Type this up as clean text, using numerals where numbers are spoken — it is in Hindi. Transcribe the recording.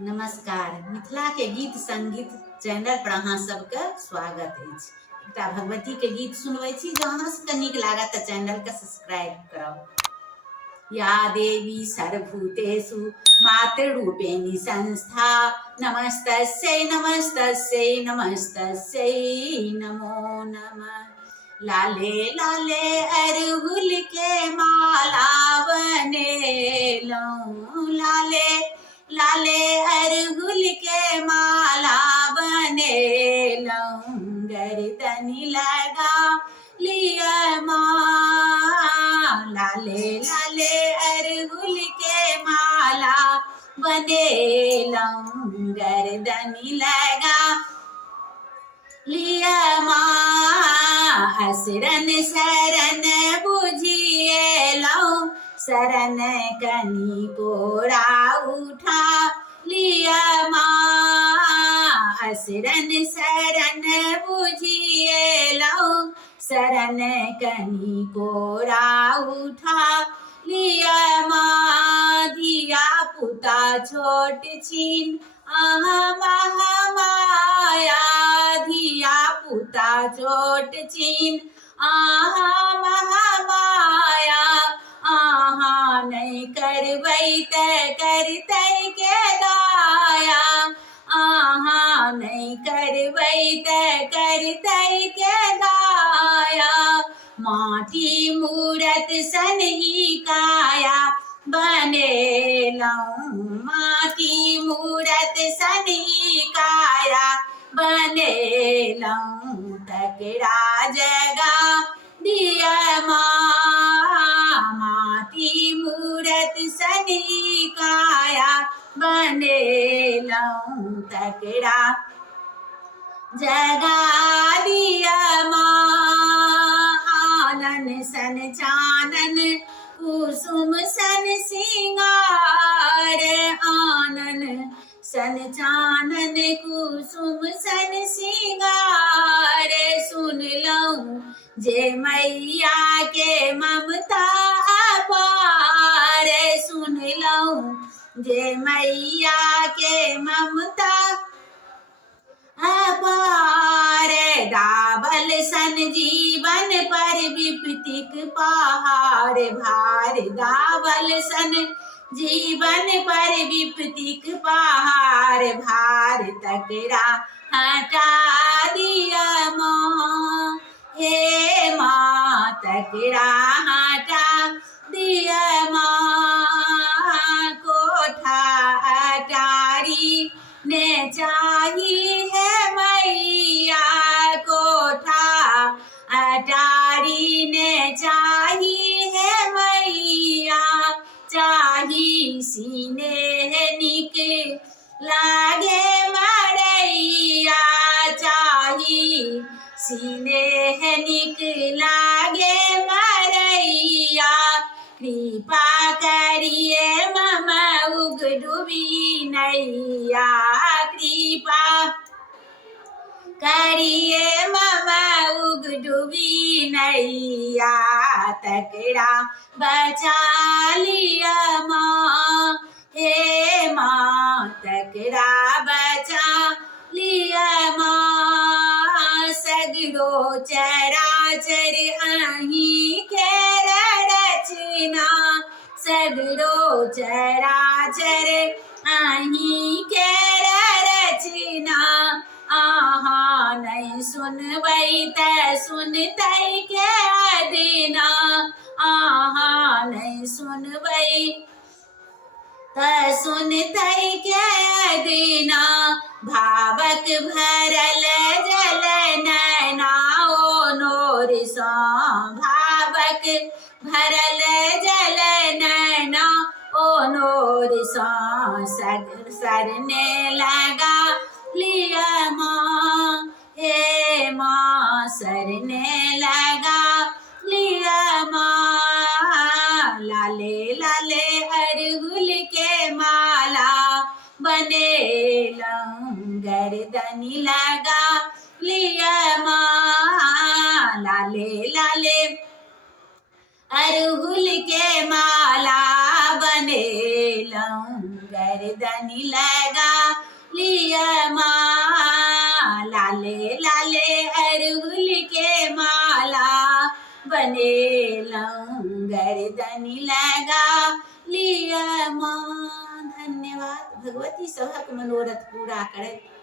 नमस्कार। मिथिला के गीत संगीत चैनल पर अहाँ सबके स्वागत अछि। एकटा भगवती के गीत सुनबै छी, जो अहाँ सबके नीक लागत तऽ चैनल के सब्सक्राइब करब। या देवी सर्वभूतेषु मातृरूपेणी संस्था नमस्तस्यै नमस्तस्यै नमस्तस्यै नमो नमः। लाले लाले अरहुल के माला बनेलहुँ, लाले लाले अरहुल के माला बनेलहुँ, गर्दनि लगा लिया माँ। लाले लाले अरहुल के माला बनेलहुँ, गर्दनि लगा लिया माँ। असरन शरण बुझिएलहुँ, शरण कनी कोरा उठा लिया माँ। असरन शरण बुझिएलहुँ, शरण कनी कोरा उठा लिया माँ। धिया पुता छोट छीन अहाँ महामाया, धिया पुता छोट छीन अहाँ महामाया। अहाँ नहीं करबै तऽ करतै के दाया, अहाँ नहीं करबै तऽ करतै के दाया। माटी मूरत सन ही काया बनेलहुँ, माटी मूरत सन ही काया बनेलहुँ, तकरा जगा दिया माँ। माटी मूरत सन ही काया बनेलहुँ, तकरा जगा दिया माँ। आनन सन चानन कुसुम सन सिंगार, आनन सन चानन कुसुम सन सिंगार। सुनलहुँ जे मैया के ममता अपार, सुनलहुँ जे मैया के ममता अपार। दाबल सन जीवन पर विपतिक पहाड़ भार, दाबल सन जीवन पर विपतिक पहाड़ भार, तकरा हटा दिया माँ। हे माँ तकरा हटा दिया माँ। कोठा अटारी ने चाही है मैया, कोठा अटारी ने चाही है मैया। चाही सीने निक लागे मरैया, चाही सीने निक लागे मरैया। कृपा करिए मम उग डूबी नैया, कृपा करिए मम उग डूबी नैया। तकरा बचा लिया माँ, हे माँ तकरा बचा लिया माँ। सगरो चराचर अहीं के रचना, सगरो चराचर अहीं के रचना। अहाँ नहीं सुनबै तऽ सुनतै के अदना, अहाँ नहीं सुनबै तऽ सुनतै के अदना। भावक भरल जल नैना ओ नोर सँ, भावक भरल जल नैना ओ नोर सँ। सरने लगा लिया माँ, हे माँ सरने लगा लिया माँ। लाले लाले अरहुल के माला बनेलहुँ, गर्दनि लगा लिया माँ। लाले लाले अरहुल के माला बनेलहुँ, गर्दनी लगा लिया माँ, लाले लाले अरहुल के माला बने गर्दनी लगा लिया माँ। धन्यवाद। भगवती सबक मनोरथ पूरा करे।